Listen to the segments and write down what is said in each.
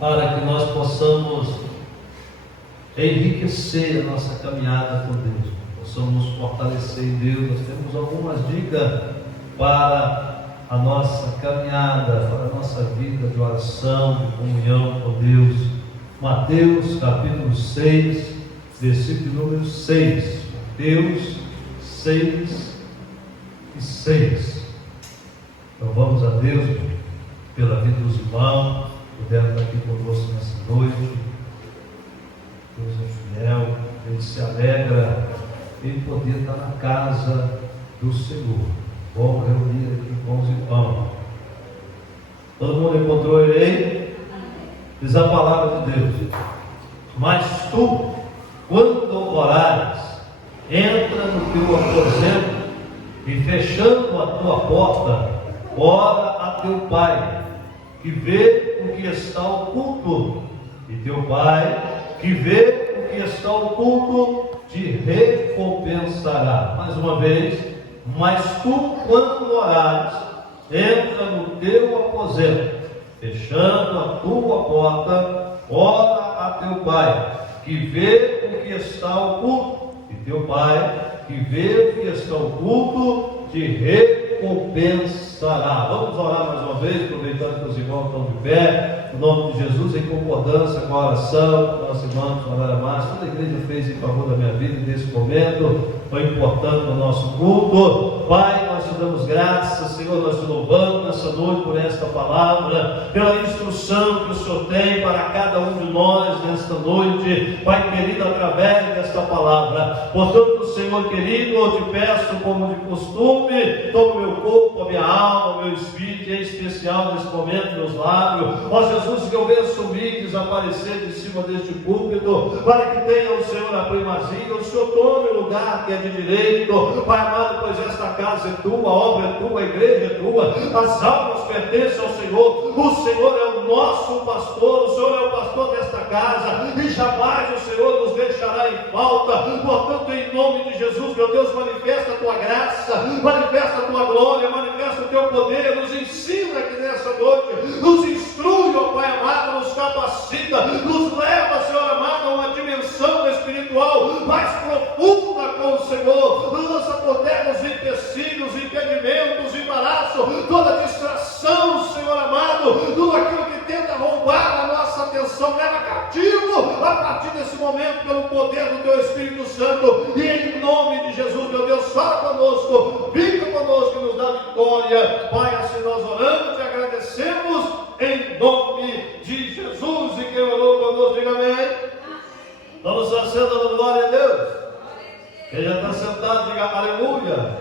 para que nós possamos enriquecer a nossa caminhada com Deus, possamos nos fortalecer em Deus. Nós temos algumas dicas para a nossa caminhada, para a nossa vida de oração, de comunhão com Deus. Mateus capítulo 6, versículo número 6. Mateus 6 e 6. Então vamos a Deus pela vida dos irmãos, puderam estar aqui conosco nessa noite. Deus é fiel, Ele se alegra em poder estar na casa do Senhor. Vamos reunir aqui com os irmãos. Todo mundo encontrou ele aí? Diz a palavra de Deus: mas tu, quando orares, entra no teu aposento e, fechando a tua porta, ora a teu Pai, que vê o que está oculto, e teu Pai, que vê o que está oculto, te recompensará. Mais uma vez: mas tu, quando orares, entra no teu aposento, fechando a tua porta, ora a teu Pai, que vê o que está oculto, e teu Pai, que vê o que está oculto, te recompensará. Vamos orar mais uma vez, aproveitando que os irmãos estão de pé, no nome de Jesus, em concordância com a oração que nosso irmão Sonara Márcia, toda a igreja fez em favor da minha vida nesse momento, foi importante no nosso culto. Pai, nós te damos graças, Senhor, nós te louvamos nessa noite por esta palavra, pela instrução que o Senhor tem para cada um de nós nesta noite, Pai querido, através desta palavra. Portanto, Senhor querido, eu te peço, como de costume, toma o meu corpo, a minha alma, o meu espírito, em especial nesse momento, meus lábios. Ó Jesus, que eu venha sumir e desaparecer de cima deste púlpito, para que tenha o Senhor a primazia, o Senhor tome o lugar que é de direito. Pai amado, pois esta casa é tua, a obra é tua, a igreja é tua, as almas pertencem ao Senhor. O Senhor é o nosso pastor, o Senhor é o pastor desta casa, e jamais o Senhor nos deixará em falta. Portanto, em nome de Jesus, meu Deus, manifesta a tua graça, manifesta a tua glória, manifesta o teu poder, nos ensina aqui nessa noite, nos instrui, ó Pai amado, nos capacita, nos leva, Senhor amado, a uma dimensão espiritual mais profunda com o Senhor. Lança por terra os empecilhos, impedimentos, embaraço, toda distração, Senhor amado, tudo aquilo que tenta roubar a nossa atenção, leva cativo a partir desse momento pelo poder do teu Espírito Santo, e em nome de Jesus, meu Deus, fala conosco, fica conosco e nos dá vitória. Pai, assim nós oramos e agradecemos em nome de Jesus. E quem orou conosco, diga amém. Vamos acender a glória a Deus. Quem já está sentado, diga aleluia.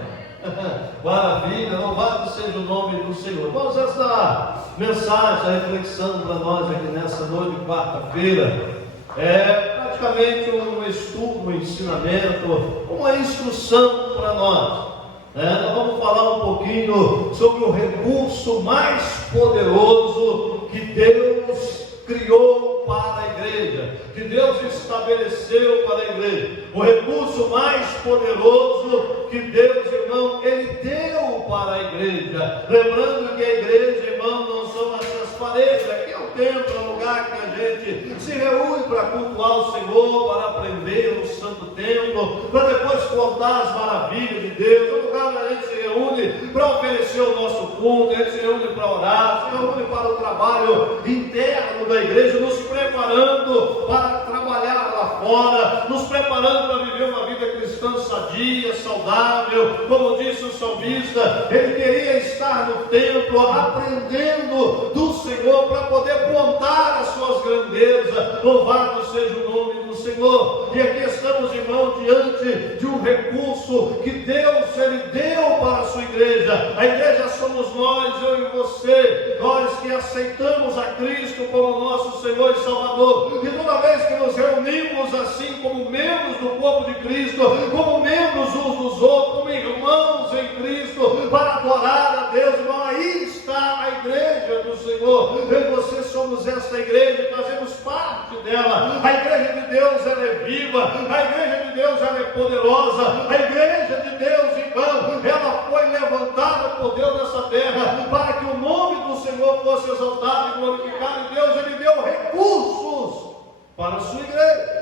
Maravilha, louvado seja o nome do Senhor. Vamos a essa mensagem, a reflexão para nós aqui nessa noite de quarta-feira. É praticamente um estudo, um ensinamento, uma instrução para nós. Nós vamos falar um pouquinho sobre o recurso mais poderoso que Deus criou para a igreja, que Deus estabeleceu para a igreja. O recurso mais poderoso que Deus, irmão, Ele deu para a igreja. Lembrando que a igreja, irmão, não são essas paredes. Aqui é o templo, é o lugar que a gente se reúne para cultuar o Senhor, para aprender no santo templo, para depois contar as maravilhas de Deus. É o lugar onde a gente se reúne para oferecer o nosso culto, a gente se reúne para orar, se reúne para o trabalho interno da igreja, nos preparando para trabalhar lá fora, nos preparando para viver uma vida cristã sadia, saudável. Como disse o salmista, ele queria estar no templo aprendendo do Senhor para poder contar as suas grandezas. Louvado seja o nome do Senhor. E aqui estamos, irmão, diante de um recurso que Deus, Ele deu para a sua igreja. A igreja somos nós, eu e você, nós que aceitamos a Cristo como nosso Senhor e Salvador. E toda vez que nos reunimos assim como membros do corpo de Cristo, como membros uns dos outros, como irmãos em Cristo, para adorar a Deus, irmão, aí está a igreja do Senhor. Eu e você somos esta igreja, fazemos parte dela. A igreja de Deus, ela é viva, a igreja de Deus, ela é poderosa, a igreja de Deus, irmão, ela foi levantada por Deus nessa terra, para que o nome do Senhor fosse exaltado e glorificado. E Deus, Ele deu recursos recursos para a sua igreja.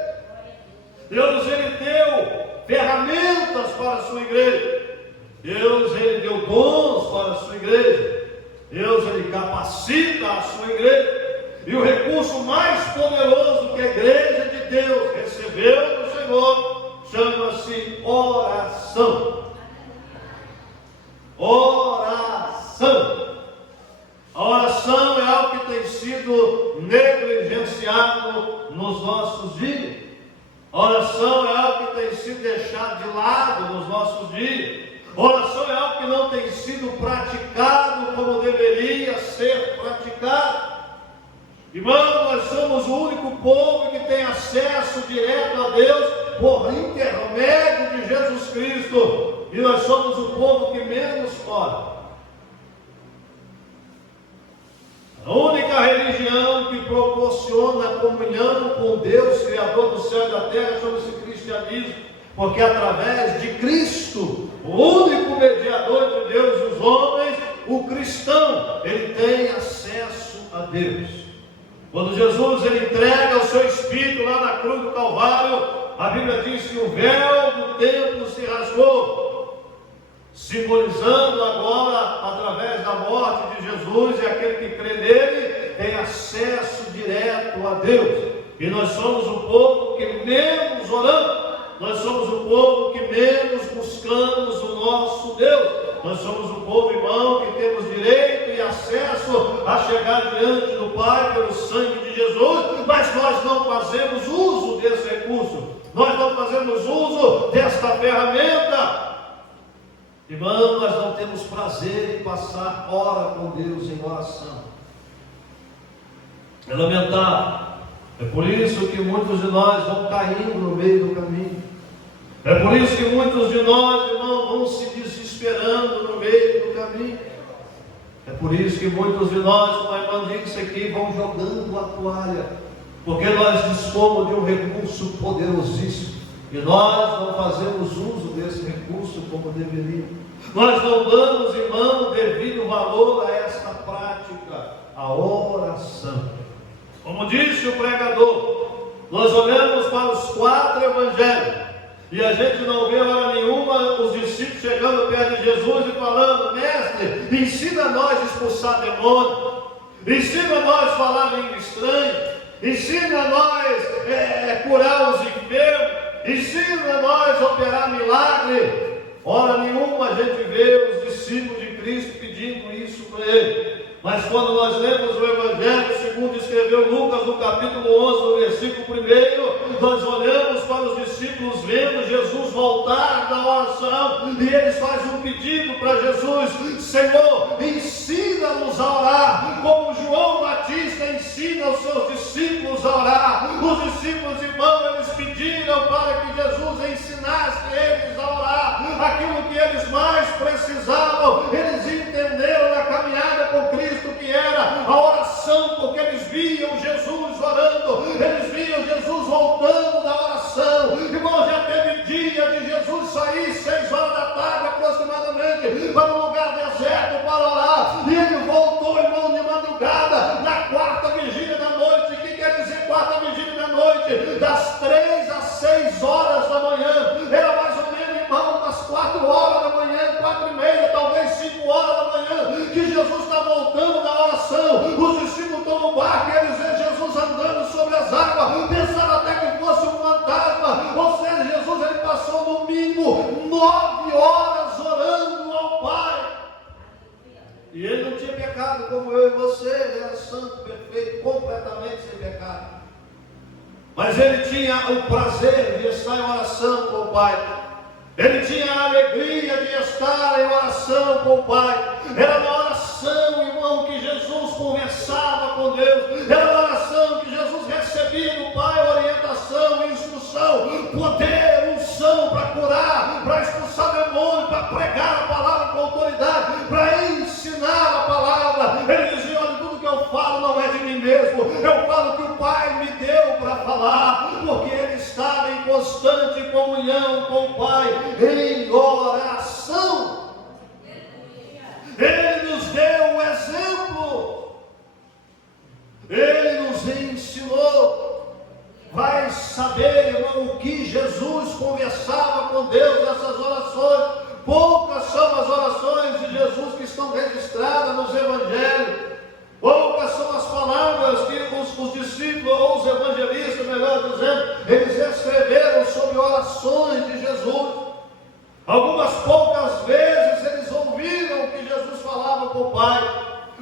Deus, Ele deu ferramentas para a sua igreja. Deus, Ele deu dons para a sua igreja. Deus, Ele capacita a sua igreja. E o recurso mais poderoso que a igreja de Deus recebeu do Senhor chama-se oração. Oração. A oração é algo que tem sido negligenciado nos nossos dias. A oração é algo que tem sido deixado de lado nos nossos dias. A oração é algo que não tem sido praticado como deveria ser praticado. Irmão, nós somos o único povo que tem acesso direto a Deus por intermédio de Jesus Cristo. E nós somos o povo que menos ora. A única religião que proporciona comunhão com Deus, Criador do céu e da terra, chama-se cristianismo, porque através de Cristo, o único mediador entre Deus e os homens, o cristão, ele tem acesso a Deus. Quando Jesus ele entrega o seu Espírito lá na cruz do Calvário, a Bíblia diz que o véu do templo se rasgou, simbolizando agora, através da morte de Jesus, e aquele que crê nele tem acesso direto a Deus. E nós somos o povo que menos oramos, nós somos o povo que menos buscamos o nosso Deus. Nós somos o povo, irmão, que temos direito e acesso a chegar diante do Pai pelo sangue de Jesus, mas nós não fazemos uso desse recurso, nós não fazemos uso desta ferramenta. Irmão, nós não temos prazer em passar hora com Deus em oração. É lamentável. É por isso que muitos de nós vão caindo no meio do caminho. É por isso que muitos de nós, irmão, vão se desesperando no meio do caminho. É por isso que muitos de nós, como a irmã disse aqui, vão jogando a toalha, porque nós dispomos de um recurso poderosíssimo e nós não fazemos uso desse recurso como deveríamos. Nós não damos, irmão, devido valor a esta prática, a oração. Como disse o pregador, nós olhamos para os 4 evangelhos e a gente não vê hora nenhuma os discípulos chegando perto de Jesus e falando: mestre, ensina a nós a expulsar demônios, ensina a nós a falar língua estranha, ensina a nós curar os enfermos, ensina a nós a operar milagre. Hora nenhuma a gente vê os discípulos de Cristo pedindo isso para ele. Mas quando nós lemos o Evangelho segundo escreveu Lucas, no capítulo 11, no versículo 1, nós olhamos para os discípulos vendo Jesus voltar da oração, e eles fazem um pedido para Jesus: Senhor, ensina-nos a orar, como João Batista ensina os seus discípulos a orar. Os discípulos, irmãos, eles pediram para que Jesus ensinasse eles a orar, aquilo que eles mais precisavam. Eles entenderam na caminhada com Cristo que era a oração, porque eles viam Jesus orando, eles viam Jesus voltando da oração. Irmão, já teve dia de Jesus sair 6 horas da tarde aproximadamente para um lugar deserto para orar, e ele voltou, irmão, de madrugada, na 4ª vigília da noite. O que quer dizer 4ª vigília da noite? Das 3 às 6 horas da manhã. Era mais ou menos, irmão, das 4 horas da manhã, 4h30, talvez 5 horas da manhã, que Jesus está voltando da oração. Os discípulos estão no barco e eles veem Jesus andando sobre as águas, pensaram até que fosse um fantasma. Ou seja, Jesus ele passou no mínimo 9 horas orando ao Pai. E ele não tinha pecado como eu e você, ele era santo, perfeito, completamente sem pecado. Mas ele tinha o prazer de estar em oração com o Pai. Ele tinha a alegria de estar em oração com o Pai. Era na oração, irmão, que Jesus conversava com Deus. Era na oração que Jesus recebia do Pai orientação, instrução, poder, unção para curar, para expulsar demônio, para pregar a palavra com autoridade, para ensinar a palavra. Ele dizia: olha, tudo que eu falo não é de mim mesmo, eu falo que o Pai me deu para falar, porque ele estava em constante comunhão com o Pai, em oração. Ele nos deu o exemplo, ele nos ensinou. o que Jesus conversava com Deus nessas orações. Poucas são as orações de Jesus que estão registradas nos evangelhos. Poucas são as palavras que os discípulos, ou os evangelistas, melhor dizendo, eles escreveram sobre orações de Jesus. Algumas poucas vezes eles ouviram o que Jesus falava com o Pai.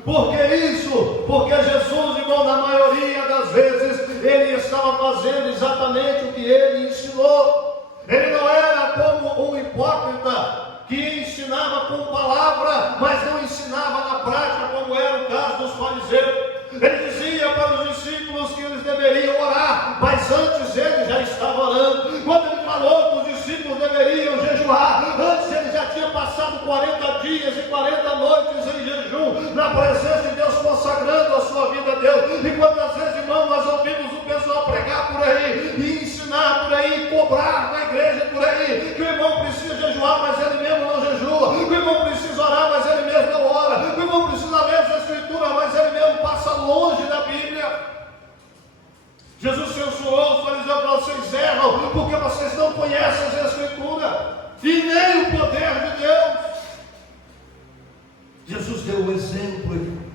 Por que isso? Porque Jesus, irmão, na maioria das vezes, ele estava fazendo exatamente o que ele ensinou. Ele não era como um hipócrita que ensinava com palavra, mas não ensinava na prática, como era o caso dos fariseus. Ele dizia para os discípulos que eles deveriam orar, mas antes ele já estava orando. Quando ele falou que os discípulos deveriam jejuar, antes ele já tinha passado 40 dias e 40 noites em jejum, na presença de Deus, consagrando a sua vida a Deus. E quantas vezes, irmão, nós ouvimos o pessoal pregar por aí, e ensinar por aí, cobrar na igreja por aí, que o irmão precisa jejuar, mas ele mesmo não jejua, que o irmão precisa orar, mas ele mesmo não ora, que o irmão precisa ler as escrituras, mas ele mesmo passa longe da Bíblia. Jesus censurou os fariseus: vocês erram, porque vocês não conhecem as escrituras, e nem o poder de Deus. Jesus deu o exemplo.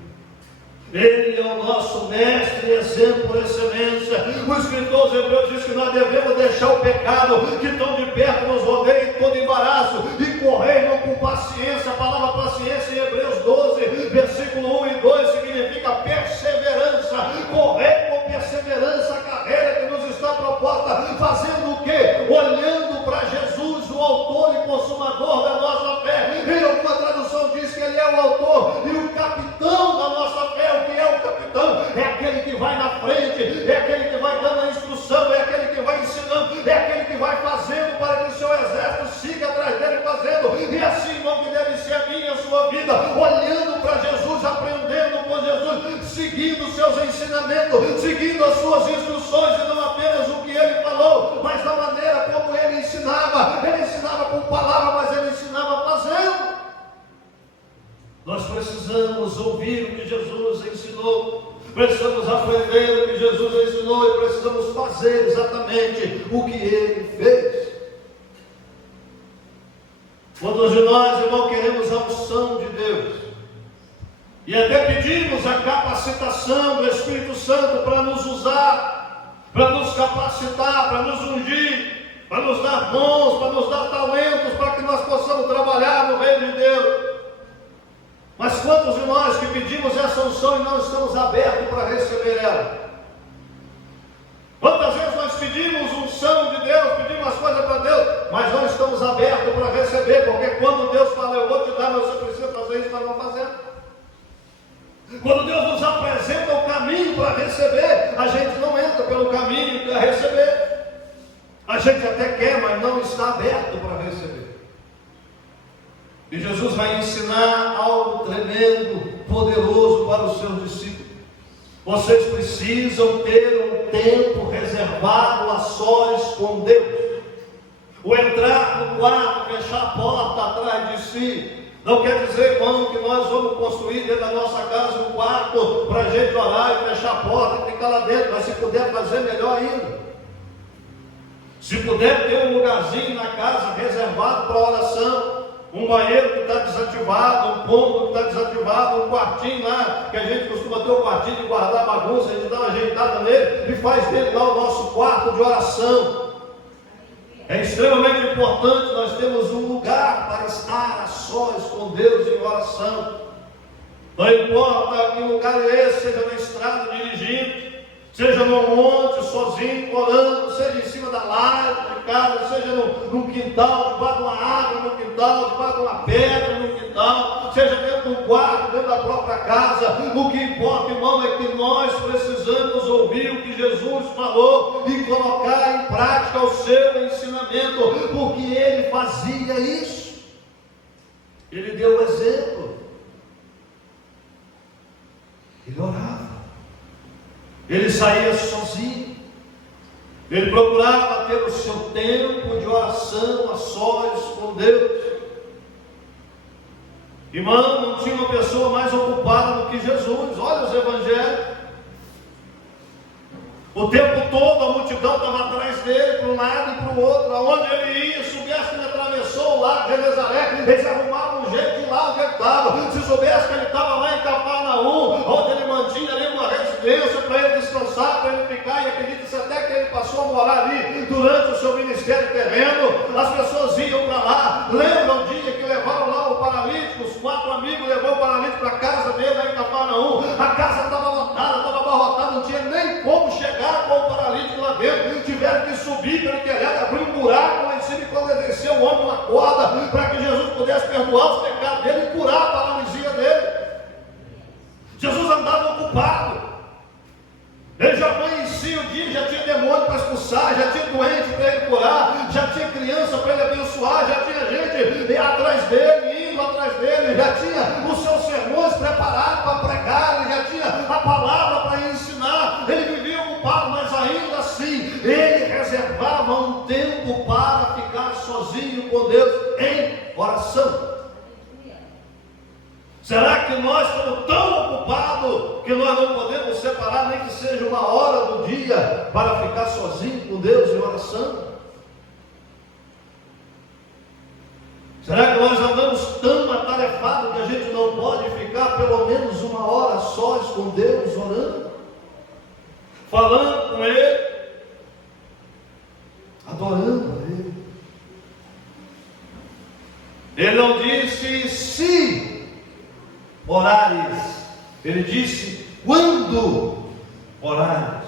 Ele é o nosso mestre e exemplo por excelência. O escritor aos Hebreus diz que nós devemos deixar o pecado que tão de perto nos rodeia, todo embaraço, e correr com paciência. A palavra paciência em Hebreus 12, versículo 1 e 2 significa perseverança. Correr com perseverança a carreira que nos está proposta, fazendo o quê? Olhando para Jesus, o autor e consumador da nossa fé. Em alguma tradução diz que ele é o autor e o capitão da nossa fé. O que é o capitão? É aquele que vai na frente, é aquele que vai dando a instrução, é aquele que vai ensinando, é aquele que vai fazendo para que o seu exército siga atrás dele fazendo. E assim, irmão, que deve ser a minha e a sua vida, olhando para Jesus, aprendendo com Jesus, seguindo os seus ensinamentos, seguindo as suas instruções, e não apenas o que ele falou, mas da maneira como ele ensinava. Ele ensinava com palavra, mas ele ensinava fazendo. Nós precisamos ouvir o que Jesus ensinou, precisamos aprender o que Jesus ensinou e precisamos fazer exatamente o que ele fez. Quando nós, irmão, queremos a unção de Deus e até pedimos a capacitação do Espírito Santo para nos usar, para nos capacitar, para nos ungir, para nos dar dons, para nos dar talentos, para que nós possamos trabalhar no reino de Deus. Mas quantos de nós que pedimos essa unção e não estamos abertos para receber ela? Quantas vezes nós pedimos unção de Deus, pedimos as coisas para Deus, mas não estamos abertos para receber, porque quando Deus fala, eu vou te dar, mas você precisa fazer isso, nós não fazemos. Quando Deus nos apresenta o caminho para receber, a gente não entra pelo caminho para receber. A gente até quer, mas não está aberto para receber. E Jesus vai ensinar algo tremendo, poderoso para os seus discípulos. Vocês precisam ter um tempo reservado a sós com Deus. O entrar no quarto, fechar a porta atrás de si, não quer dizer, irmão, que nós vamos construir dentro da nossa casa um quarto para a gente orar e fechar a porta e ficar lá dentro. Mas se puder fazer, melhor ainda. Se puder ter um lugarzinho na casa reservado para oração, um banheiro que está desativado, um cômodo que está desativado, um quartinho lá, que a gente costuma ter um quartinho de guardar bagunça, a gente dá uma ajeitada nele e faz dele lá o nosso quarto de oração. É extremamente importante nós termos um lugar para estar a sós com Deus em oração. Não importa que lugar é esse, seja na estrada dirigindo, seja no monte, sozinho, orando, seja em cima da laje de casa, seja num quintal, debaixo de uma árvore no quintal, debaixo de uma pedra no quintal, seja dentro de um quarto, dentro da própria casa. O que importa, irmão, é que nós precisamos ouvir o que Jesus falou e colocar em prática o seu ensinamento, porque ele fazia isso. Ele deu o exemplo. Ele orava. Ele saía sozinho, ele procurava ter o seu tempo de oração a sós com Deus. Irmão, não tinha uma pessoa mais ocupada do que Jesus. Olha os evangelhos, o tempo todo a multidão estava atrás dele, para um lado e para o outro, aonde ele ia. Soubesse que ele atravessou o lago de Genezaré, eles arrumavam um jeito de ir lá onde ele estava. Se soubesse que ele estava lá em Cafarnaum, onde ele mantinha ali uma residência para ele descansar, para ele ficar, e acredita-se até que ele passou a morar ali durante o seu ministério terreno, as pessoas iam para lá. Lembra o dia que levaram lá o paralítico? Os 4 amigos levaram o paralítico para a casa dele lá em Cafarnaum. A casa estava lotada, estava abarrotada, não tinha nem como chegar com o paralítico lá dentro. Tiveram que subir pelo telhado, abrir um buraco lá em cima, e quando desceu o homem uma corda para que Jesus pudesse perdoar os pecados dele e curar a paralisia dele. Jesus andava ocupado. Ele já amanhecia o dia, já tinha demônio para expulsar, já tinha doente para ele curar, já tinha criança para ele abençoar, já tinha gente atrás dele, indo atrás dele, já tinha os seus sermões preparados para pregar, ele já tinha a palavra para ensinar. Ele vivia ocupado, mas ainda assim, ele reservava um tempo para ficar sozinho com Deus em oração. Será que nós estamos tão ocupados que nós não podemos separar nem que seja uma hora do dia para ficar sozinho com Deus em oração? Será que nós andamos tão atarefados que a gente não pode ficar pelo menos uma hora sós com Deus orando? Falando com Ele? Adorando a Ele? Ele não disse se orares, ele disse quando orares.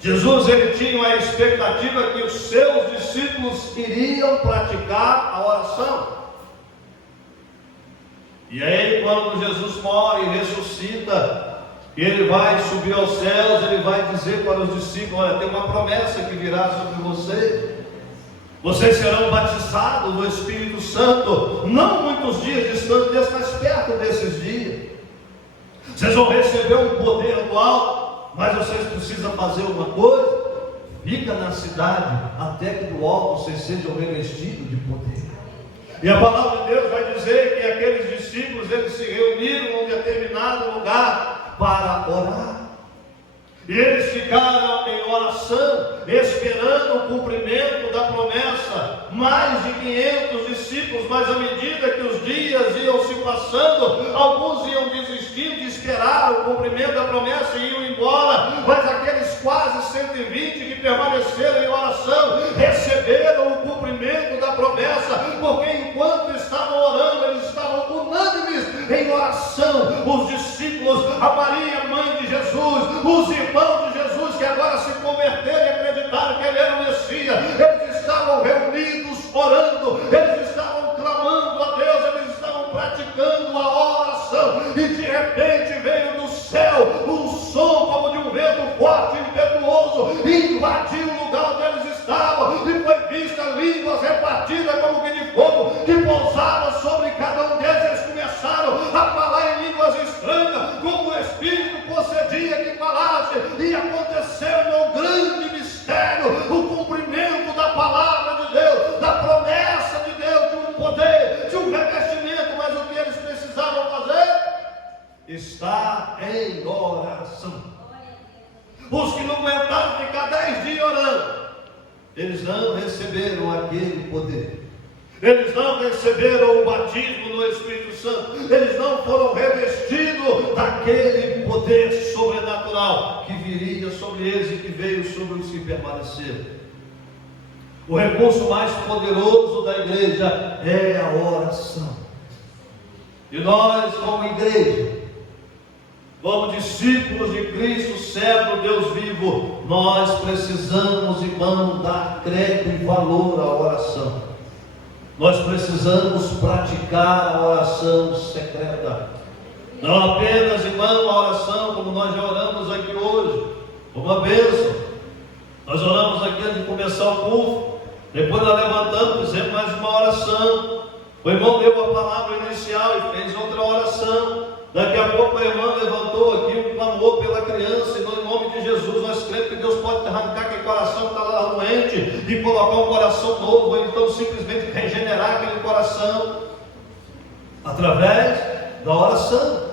Jesus, ele tinha a expectativa que os seus discípulos iriam praticar a oração. E aí, quando Jesus morre e ressuscita, ele vai subir aos céus, ele vai dizer para os discípulos: olha, tem uma promessa que virá sobre vocês. Vocês serão batizados no Espírito Santo, não muitos dias distantes, mas perto desses dias. Vocês vão receber um poder do alto, mas vocês precisam fazer uma coisa: fica na cidade, até que do alto vocês sejam revestidos de poder. E a palavra de Deus vai dizer que aqueles discípulos, eles se reuniram em um determinado lugar para orar. E eles ficaram em oração, esperando o cumprimento da promessa. Mais de 500 discípulos, mas à medida que os dias iam se passando, alguns iam desistindo de esperar o cumprimento da promessa e iam embora. Mas aqueles quase 120 que permaneceram em oração, receberam o cumprimento da promessa, porque enquanto estavam orando, eles estavam unânimes em oração. Os discípulos, a Maria, mãe de Jesus, os irmãos de Jesus que agora se converteram e acreditaram que ele era o Messias, eles estavam reunidos orando, eles estavam clamando a Deus, eles estavam praticando a oração, e de repente veio do céu um som como de um vento forte e impetuoso, invadiu o lugar onde eles estavam, e foi vista línguas repartidas como que de fogo, que pousavam sobre cada um deles. Eles começaram a falar em línguas estranhas, como o Espírito concedia que falasse, e aconteceu um grande mistério, o cumprimento da palavra de Deus, da promessa de Deus, de um poder, de um revestimento. Mas o que eles precisavam fazer? Estar em oração. Os que não aguentaram ficar 10 dias orando, eles não receberam aquele poder. Eles não receberam o batismo no Espírito Santo. Eles não foram revestidos daquele poder sobrenatural que viria sobre eles e que veio sobre os que permaneceram. O recurso mais poderoso da igreja é a oração. E nós, como igreja, como discípulos de Cristo, servo do Deus vivo, nós precisamos, irmão, dar crédito e valor à oração. Nós precisamos praticar a oração secreta. Não apenas, irmão, a oração como nós já oramos aqui hoje, uma bênção. Nós oramos aqui antes de começar o culto, depois nós levantamos, fizemos mais uma oração. O irmão deu a palavra inicial e fez outra oração. Daqui a pouco a irmã levantou aqui um clamor pela criança, e no nome de Jesus nós cremos que Deus pode arrancar aquele coração que está lá doente e colocar um coração novo, ou então simplesmente regenerar aquele coração através da oração.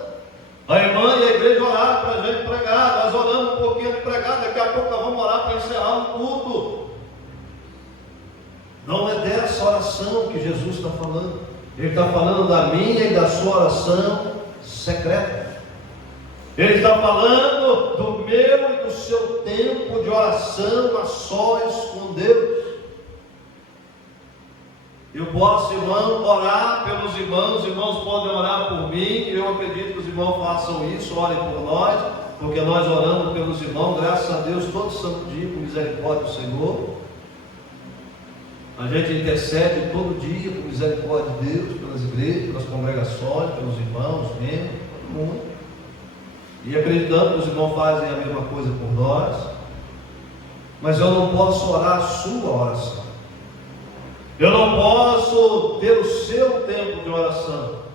A irmã e a igreja oraram para a gente pregar, nós oramos um pouquinho de pregar, daqui a pouco nós vamos orar para encerrar o culto. Não é dessa oração que Jesus está falando. Ele está falando da minha e da sua oração secreta. Ele está falando do meu e do seu tempo de oração a sós com Deus. Eu posso, irmão, orar pelos irmãos podem orar por mim, eu acredito que os irmãos façam isso, orem por nós, porque nós oramos pelos irmãos, graças a Deus, todo santo dia, com misericórdia do Senhor. A gente intercede todo dia, com misericórdia de Deus, pelas igrejas, pelas congregações, pelos irmãos, membros, todo mundo. E acreditando que os irmãos fazem a mesma coisa por nós, mas eu não posso orar a sua oração. Eu não posso ter o seu tempo de oração.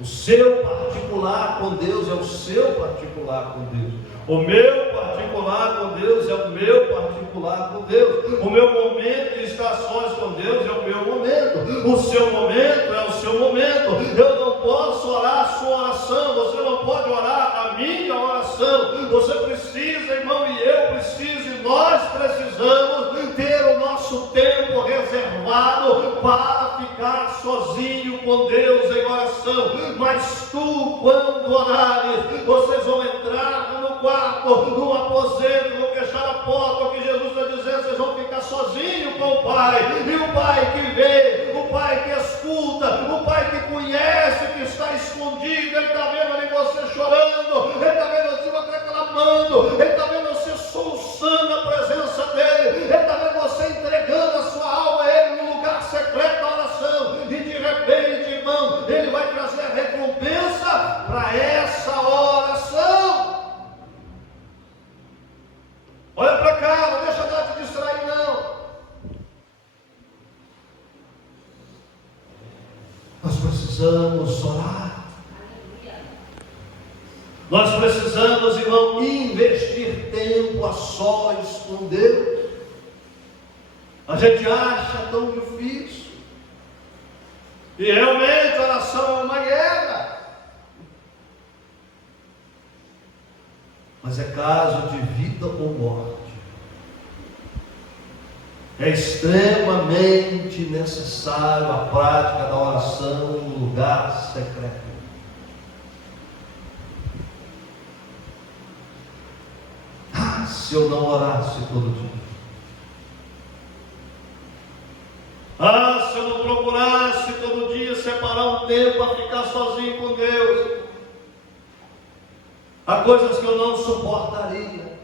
O seu particular com Deus é o seu particular com Deus. O meu particular com Deus é o meu particular com Deus. O meu momento de estar sós com Deus é o meu momento. O seu momento é o seu momento. Eu não posso orar a sua oração. Você não pode orar a minha oração. Você precisa, irmão, e eu preciso, e nós precisamos ter o nosso tempo reservado para ficar sozinho com Deus em oração. Mas tu, quando orares, vocês vão entrar no quarto, no aposento, vão fechar a porta, o que Jesus está dizendo, vocês vão ficar sozinhos com o Pai. E o Pai que vê, o Pai que escuta, o Pai que conhece, que está escondido, Ele está vendo ali você chorando, Ele está vendo você clamando, Ele está vendo você soluçando a presença dEle, Ele está vendo você entregando a sua alma a Ele no lugar secreto da oração, e de repente, irmão, Ele vai trazer a recompensa para essa oração. Olha para cá, não deixa nada te distrair não. Nós precisamos orar. Nós precisamos, irmão, investir tempo a sós com Deus. A gente acha tão difícil. E realmente a oração é uma guerra. Mas é caso de vida ou morte. É extremamente necessário a prática da oração no lugar secreto. Se eu não orasse todo dia. Se eu não procurasse todo dia separar um tempo para ficar sozinho com Deus. Há coisas que eu não suportaria.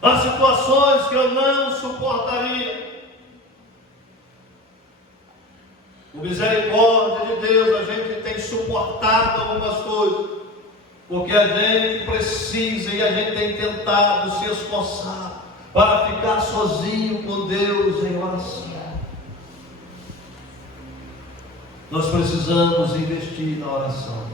Há situações que eu não suportaria. Com misericórdia de Deus, a gente tem suportado algumas coisas, porque a gente precisa e a gente tem tentado se esforçar para ficar sozinho com Deus em oração. Nós precisamos investir na oração.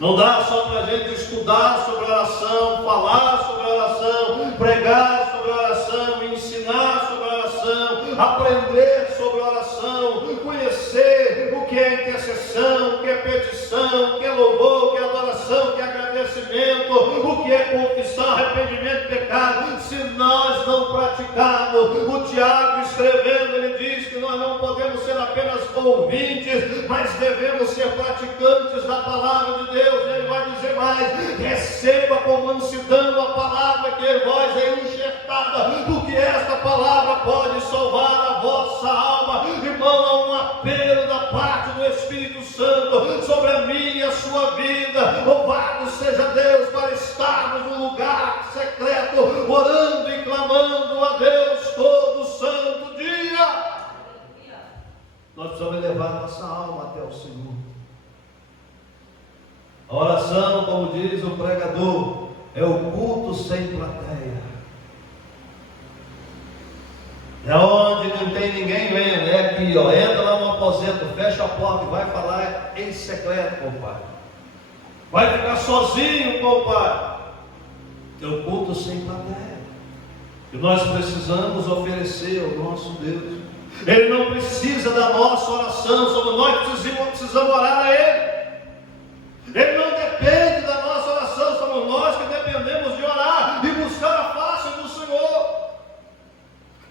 Não dá só para a gente estudar sobre oração, falar sobre oração, pregar sobre oração, ensinar sobre oração, aprender sobre oração, conhecer o que é intercessão, o que é petição, o que é louvor, o que é adoração, o que é agradecimento, o que é confissão, arrependimento de pecado. Se nós não praticarmos, o Tiago escrevendo, ele diz que nós não podemos ser apenas ouvintes, mas devemos ser praticantes da palavra de Deus. Ele vai dizer mais: receba com mansidão a palavra que em vós é enxertada, porque esta palavra pode salvar a vossa alma. Irmão, há um apelo da parte do Espírito Santo sobre a minha e a sua vida. Louvado seja Deus para estarmos no lugar secreto, orando e clamando a Deus todo santo dia. Nós precisamos levar nossa alma até o Senhor. A oração, como diz o pregador, é o culto sem plateia. É onde não tem ninguém vendo, é aqui, ó. Entra lá no aposento, fecha a porta e vai falar em secreto com o Pai. Vai ficar sozinho com o Pai. É o culto sem plateia. E nós precisamos oferecer ao nosso Deus. Ele não precisa da nossa oração, só nós precisamos orar a Ele. Ele não depende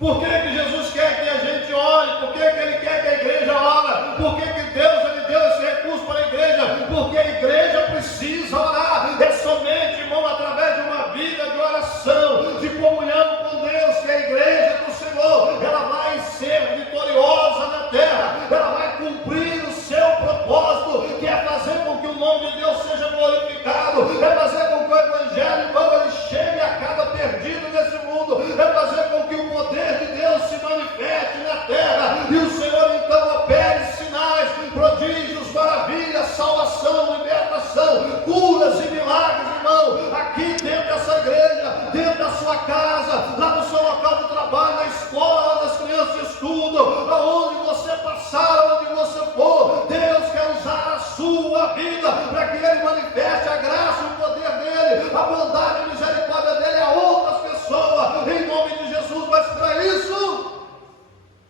Por que que Jesus quer que a gente ore? Por que que Ele quer que a igreja ore? Por que que Deus Ele deu esse recurso para a igreja? Porque a igreja precisa orar. É somente, irmão, através de uma vida de oração, de comunhão com Deus, que a igreja do Senhor, ela vai ser vitoriosa na terra. Ela vai cumprir o seu propósito, que é fazer com que o nome de Deus seja glorificado, é fazer com que o evangelho, irmão, ele chegue a cada perdido nesse mundo, é fazer com que o poder de Deus se manifeste na terra, e o Senhor então opere sinais, prodígios, maravilhas, salvação, libertação, curas e milagres, irmão, aqui dentro dessa igreja, dentro da sua casa, lá no seu local de trabalho, na escola, onde as crianças estudam, aonde você passar, onde você for, Deus quer usar a sua vida para que Ele manifeste a graça e o poder dEle, a bondade e a misericórdia dEle a outras pessoas, em nome de Jesus. Mas para isso,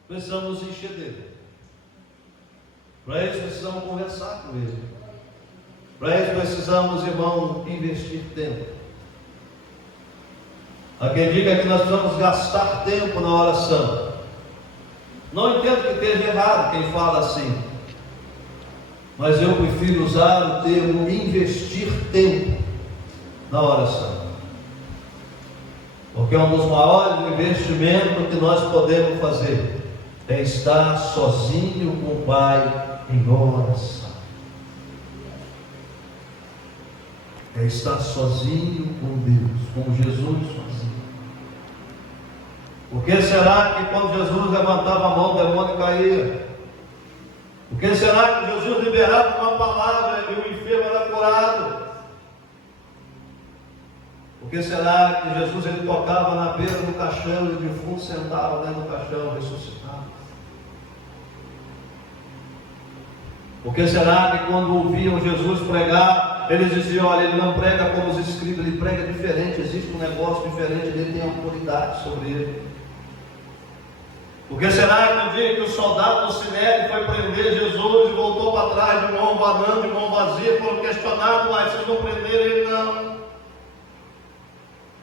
precisamos nos encher dEle. Para isso, precisamos conversar com Ele. Para isso, precisamos, irmão, investir tempo. Há quem diga que nós precisamos gastar tempo na oração. Não entendo que esteja errado quem fala assim, mas eu prefiro usar o termo investir tempo na oração, porque um dos maiores investimentos que nós podemos fazer é estar sozinho com o Pai em oração. É estar sozinho com Deus, como Jesus fazia. Por que será que quando Jesus levantava a mão, o demônio caía? Por que será que Jesus liberava uma palavra e o enfermo era curado? Por que será que Jesus ele tocava na beira do caixão e o defunto sentava dentro do caixão ressuscitado? Por que será que quando ouviam Jesus pregar, eles diziam: olha, ele não prega como os escribas, ele prega diferente, existe um negócio diferente, ele tem autoridade sobre ele. Por que será que no dia que o soldado do Sinédrio foi prender Jesus e voltou para trás de mão banando, de mão vazia, foram questionados: mas vocês não prenderam ele? Não.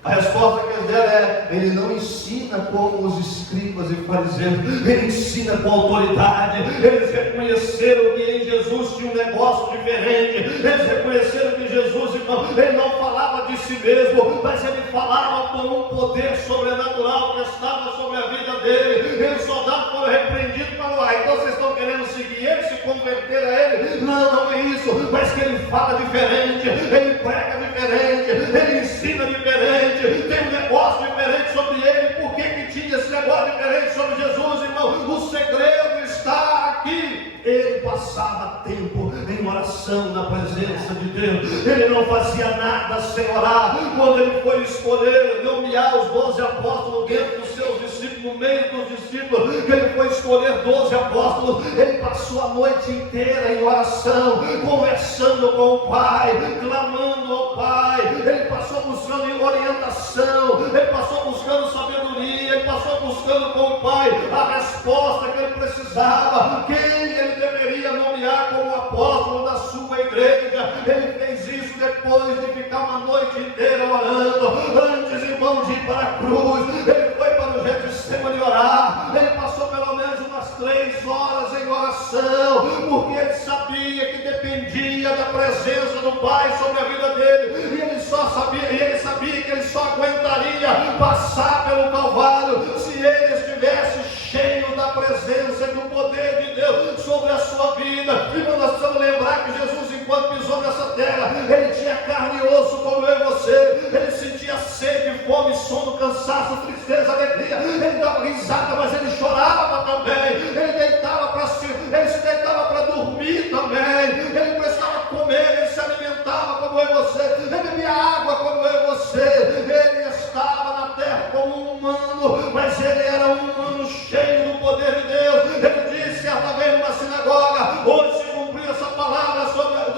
A resposta que eles deram é: ele não ensina como os escribas e fariseus, ele ensina com autoridade. Eles reconheceram que em Jesus tinha um negócio diferente. Eles reconheceram que Jesus, irmão, ele não falava de si mesmo, mas ele falava com um poder sobrenatural que estava sobre a vida dele. E os soldados foram repreendidos para lá. Então vocês estão querendo seguir ele, se converter a ele? Não, não é isso. Mas que ele fala diferente, ele prega diferente, ele ensina diferente. Tem um negócio diferente sobre ele. Por que tinha esse negócio diferente sobre Jesus, irmão? O segredo está aqui. Ele passava tempo em oração na presença de Deus. Ele não fazia nada sem orar. Quando ele foi escolher, nomear os 12 apóstolos dentro dos seus discípulos, no meio dos discípulos, que ele foi escolher 12 apóstolos, ele passou a noite inteira em oração, conversando com o Pai, clamando ao Pai. Ele passou buscando orientação, ele passou buscando sabedoria, ele passou buscando com o Pai a resposta que ele precisava. Quem ele deveria nomear como apóstolo da sua igreja? Ele fez isso depois de ficar uma noite inteira orando. Antes, irmão, de ir para a cruz, ele foi para o Getsemane orar. Ele passou pelo menos umas 3 horas em oração, porque ele sabia que dependia da presença do Pai sobre a vida dele. E ele sabia que ele só aguentaria passar pelo Calvário se ele estivesse cheio da presença e do poder de Deus sobre a sua vida. E nós precisamos lembrar que Jesus, enquanto pisou nessa terra, ele tinha carne e osso como eu e você. Ele sentia sede, fome, sono, cansaço, tristeza, alegria. Ele dava risada, mas ele chorava também. Ele se deitava para dormir também. Ele precisava comer, ele se alimentava como eu e você. Ele bebia água como eu e você. Ele estava na terra como um humano, mas ele era um humano cheio do poder de Deus. Ele disse certa vez numa sinagoga: hoje se cumpriu essa palavra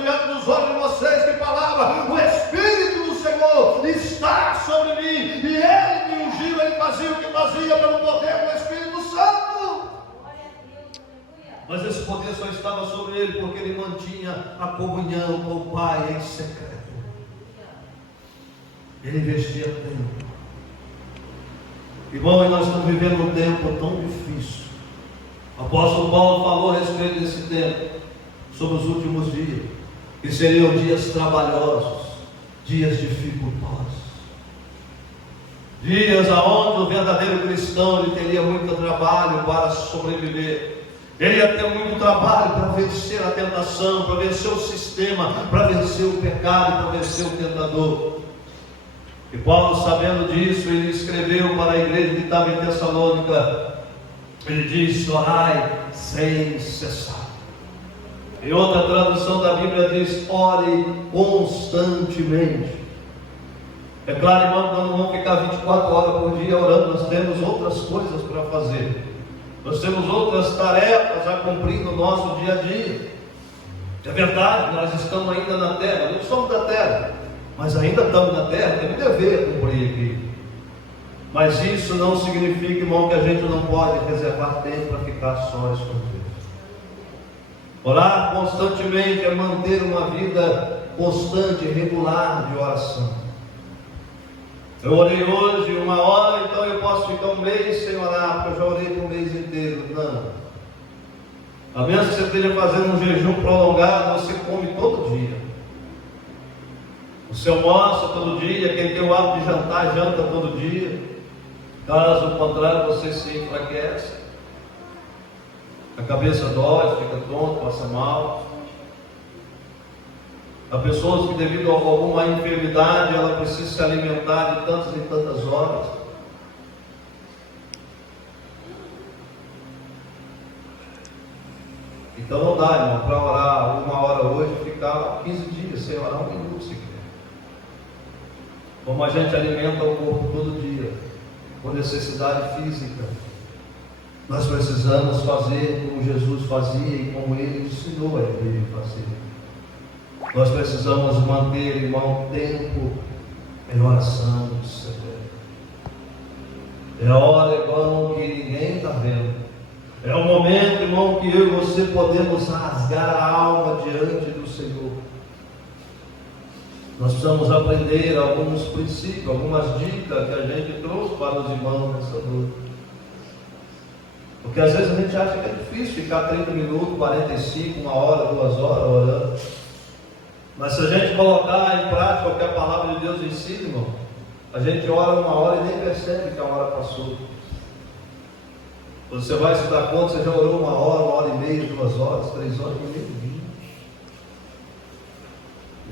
diante dos olhos de vocês. Que palavra? O Espírito do Senhor está sobre mim, e ele me ungiu. Ele fazia o que fazia pelo poder do Espírito Santo. Mas esse poder só estava sobre ele porque ele mantinha a comunhão com o Pai em secreto. Ele investia tempo. Irmão, e nós estamos vivendo um tempo tão difícil. O apóstolo Paulo falou a respeito desse tempo, sobre os últimos dias, que seriam dias trabalhosos, dias dificultosos, dias aonde o verdadeiro cristão ele teria muito trabalho para sobreviver. Ele ia ter muito trabalho para vencer a tentação, para vencer o sistema, para vencer o pecado, para vencer o tentador. E Paulo, sabendo disso, ele escreveu para a igreja que estava em Tessalônica. Ele diz: orai sem cessar. Em outra tradução da Bíblia diz: ore constantemente. É claro, irmão, nós não vamos ficar 24 horas por dia orando, nós temos outras coisas para fazer. Nós temos outras tarefas a cumprir no nosso dia a dia. É verdade, nós estamos ainda na terra, não somos da terra, mas ainda estamos na terra, temos dever a cumprir aqui. Mas isso não significa, irmão, que a gente não pode reservar tempo para ficar sós com Deus. Orar constantemente é manter uma vida constante, regular de oração. Eu orei hoje 1 hora, então eu posso ficar um mês sem orar, porque eu já orei por um mês inteiro. Não. A menos que você esteja fazendo um jejum prolongado, você come todo dia. Você almoça todo dia, quem tem o hábito de jantar, janta todo dia. Caso contrário, você se enfraquece. A cabeça dói, fica tonto, passa mal. Há pessoas que, devido a alguma enfermidade, ela precisa se alimentar de tantas e tantas horas. Então não dá, irmão, para orar 1 hora hoje, ficar 15 dias sem orar 1 minuto sequer. Como a gente alimenta o corpo todo dia, com necessidade física, nós precisamos fazer como Jesus fazia e como Ele ensinou a igreja a fazer. Nós precisamos manter, irmão, tempo em oração secreta. É a hora, irmão, que ninguém está vendo. É o momento, irmão, que eu e você podemos rasgar a alma diante do Senhor. Nós precisamos aprender alguns princípios, algumas dicas que a gente trouxe para os irmãos nessa noite. Porque às vezes a gente acha que é difícil ficar 30 minutos, 45, 1 hora, 2 horas orando. Mas se a gente colocar em prática o que a palavra de Deus ensina, irmão, a gente ora 1 hora e nem percebe que a hora passou. Quando você vai se dar conta, você já orou 1 hora, 1 hora e meia, 2 horas, 3 horas, nem viu.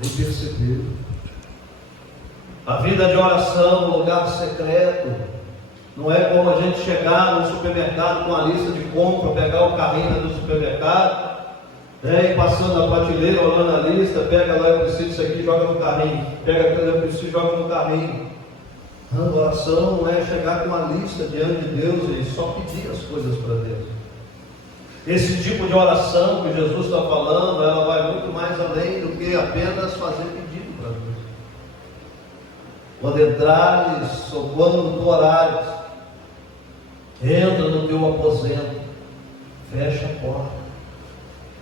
Nem percebeu. A vida de oração no lugar secreto não é como a gente chegar no supermercado com a lista de compra, pegar o carrinho do supermercado, e passando a prateleira, olhando a lista, pega lá, eu preciso disso aqui, joga no carrinho, pega aquilo, eu preciso, joga no carrinho. A oração não é chegar com a lista diante de Deus e só pedir as coisas para Deus. Esse tipo de oração que Jesus está falando, ela vai muito mais além do que apenas fazer pedido para Deus. Quando entrares, ou quando tu orares, entra no teu aposento, fecha a porta,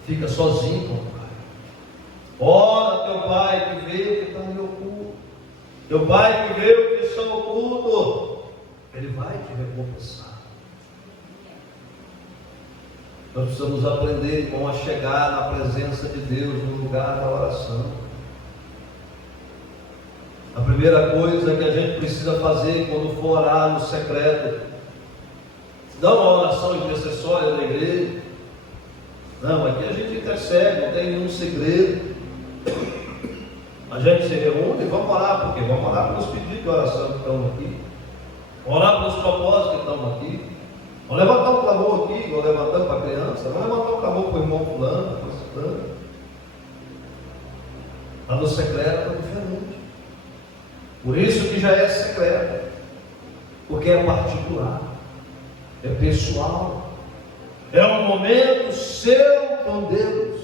fica sozinho com o Pai. Ora teu Pai que veio que está em oculto. Teu Pai que veio que está oculto, Ele vai te recompensar. Nós precisamos aprender, irmão, a chegar na presença de Deus no lugar da oração. A primeira coisa que a gente precisa fazer quando for orar no secreto, não uma oração intercessória da igreja. Não, aqui a gente intercede, não tem nenhum segredo. A gente se reúne e vamos orar, porque vamos orar pelos pedidos de oração que estão aqui, orar pelos propósitos que estão aqui. Vamos levantar um clamor aqui, vamos levantando para a criança, vamos levantar um clamor para o irmão fulano, para o ciclano. A no secreto é diferente. Por isso que já é secreto, porque é particular, é pessoal, é um momento seu com Deus,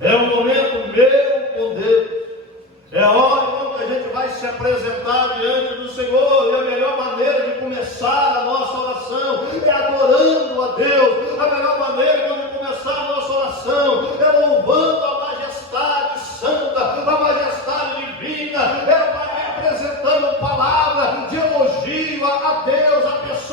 é um momento meu com Deus. É a hora, irmão, que a gente vai se apresentar diante do Senhor, e a melhor maneira de começar a nossa oração é adorando a Deus. A melhor maneira de começar a nossa oração é louvando a majestade santa, a majestade divina, é apresentando palavra de elogio a Deus, a pessoa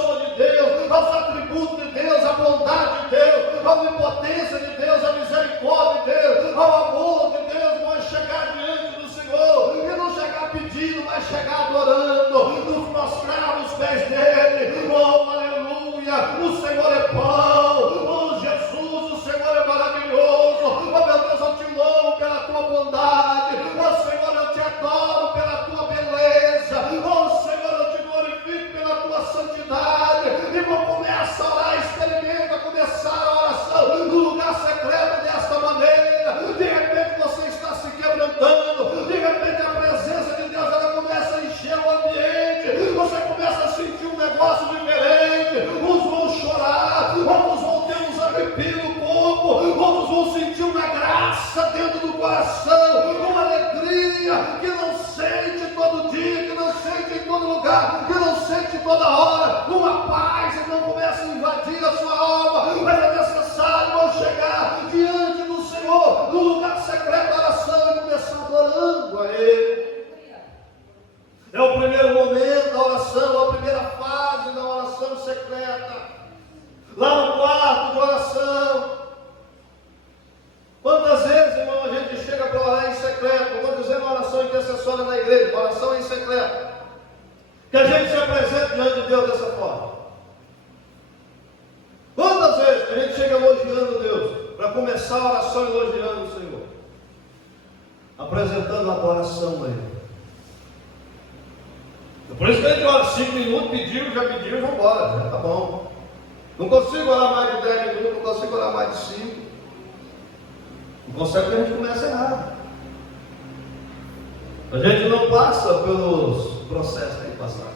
providência de Deus, a misericórdia de Deus, ao amor de Deus, vão chegar diante do Senhor, e não chegar pedindo, mas chegar adorando, nos prostrar os pés dele. Oh, aleluia, o Senhor é bom, oh Jesus, o Senhor é maravilhoso, oh meu Deus, eu te louvo pela tua bondade, oh Senhor, eu te adoro pela tua beleza, oh Senhor, eu te glorifico pela tua santidade. E vou começar a orar, experimenta começar a oração no lugar secreto desta maneira. De repente você está se quebrantando, de repente a presença de Deus ela começa a encher o ambiente, você começa a sentir um negócio diferente. Uns vão chorar, outros vão ter uns arrepios no corpo, outros vão sentir uma graça dentro do coração, uma alegria que não sente todo dia, que não sente em todo lugar, que não sente toda hora, uma paz que não começa a invadir a sua alma. Mas é necessário vão chegar diante do Senhor, no lugar secreto da oração, e começar adorando a Ele. É o primeiro momento da oração, a primeira fase da oração secreta. Lá no quarto de oração. Quantas vezes, irmão, a gente chega para orar em secreto? Eu vou dizer uma oração intercessória na igreja, uma oração em secreto. Que a gente se apresente diante de Deus dessa forma. Quantas vezes a gente chega elogiando Deus, para começar a oração elogiando o Senhor, apresentando a adoração a Ele. É por isso que a gente ora 5 minutos, pediu, já pediu e vamos embora, né? Tá bom. Não consigo orar mais de 10 minutos, não consigo orar mais de 5. Não consegue porque a gente começa errado. A gente não passa pelos processos que tem que passar.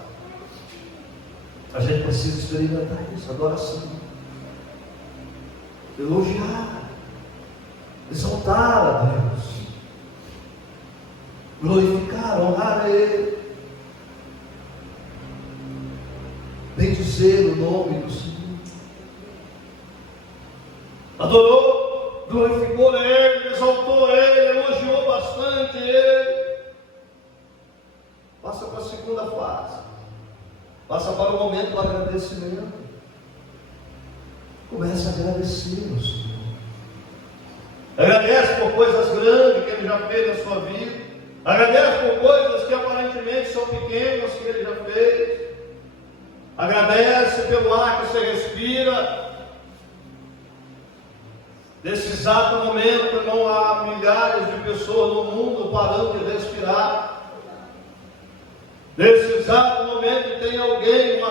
A gente precisa experimentar isso, adoração. Elogiar, exaltar a Deus, glorificar, honrar a Ele, bendizer o nome do Senhor. Adorou, glorificou Ele, exaltou Ele, elogiou bastante Ele. Passa para a segunda fase, passa para o momento do agradecimento. Começa a agradecer ao Senhor. Agradece por coisas grandes que Ele já fez na sua vida. Agradece por coisas que aparentemente são pequenas que Ele já fez. Agradece pelo ar que você respira. Nesse exato momento, não há milhares de pessoas no mundo parando de respirar. Nesse exato momento tem alguém,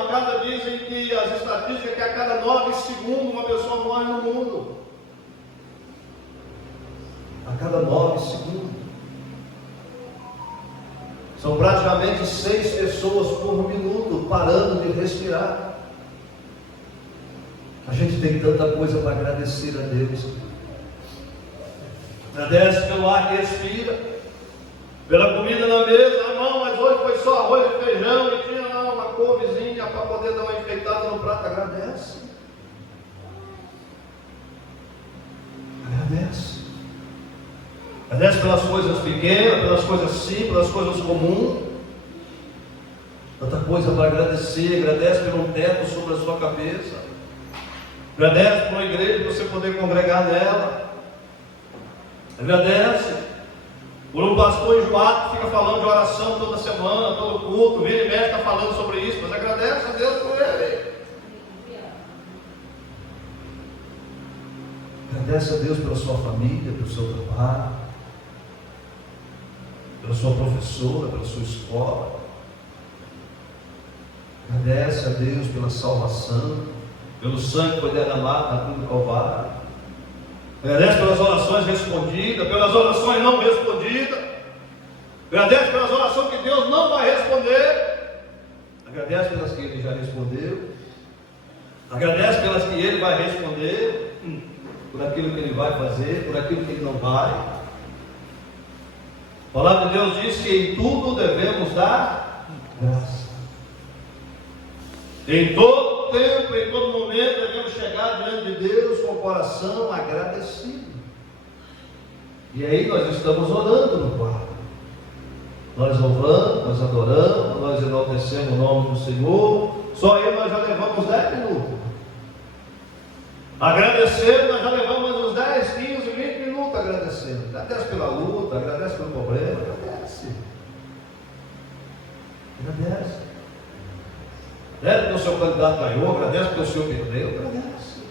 dizem que as estatísticas é que a cada 9 segundos uma pessoa morre no mundo. A cada 9 segundos. São praticamente 6 pessoas por minuto parando de respirar. A gente tem tanta coisa para agradecer a Deus. Agradece pelo ar que respira, pela comida na mesa. Não, mas hoje foi só arroz e feijão e tinha lá uma couvezinha para poder dar uma enfeitada no prato. Agradece. Agradece. Agradece pelas coisas pequenas, pelas coisas simples, pelas coisas comuns. Tanta coisa para agradecer. Agradece por um teto sobre a sua cabeça. Agradece por uma igreja para você poder congregar nela. Agradece por um pastor enjoado que fica falando de oração toda semana, todo culto, vira e mexe, está falando sobre isso, mas agradece a Deus por ele. Agradece a Deus pela sua família, pelo seu trabalho, pela sua professora, pela sua escola. Agradece a Deus pela salvação, pelo sangue que foi derramado na cruz do Calvário. Agradece pelas orações respondidas, pelas orações não respondidas. Agradece pelas orações que Deus não vai responder. Agradece pelas que Ele já respondeu. Agradece pelas que Ele vai responder, por aquilo que Ele vai fazer, por aquilo que Ele não vai. A palavra de Deus diz que em tudo devemos dar graça. Em todo tempo, em todo momento, devemos chegar diante de Deus com o coração agradecido. E aí nós estamos orando no quarto. Nós louvamos, nós adoramos, nós enaltecemos o nome do Senhor. Só aí nós já levamos 10 minutos. Agradecer, nós já levamos 10, 15, 20 minutos agradecendo. Agradece pela luta, agradece pelo problema, agradece. Agradece. Porque o seu candidato ganhou, agradece porque o seu perdeu, agradece.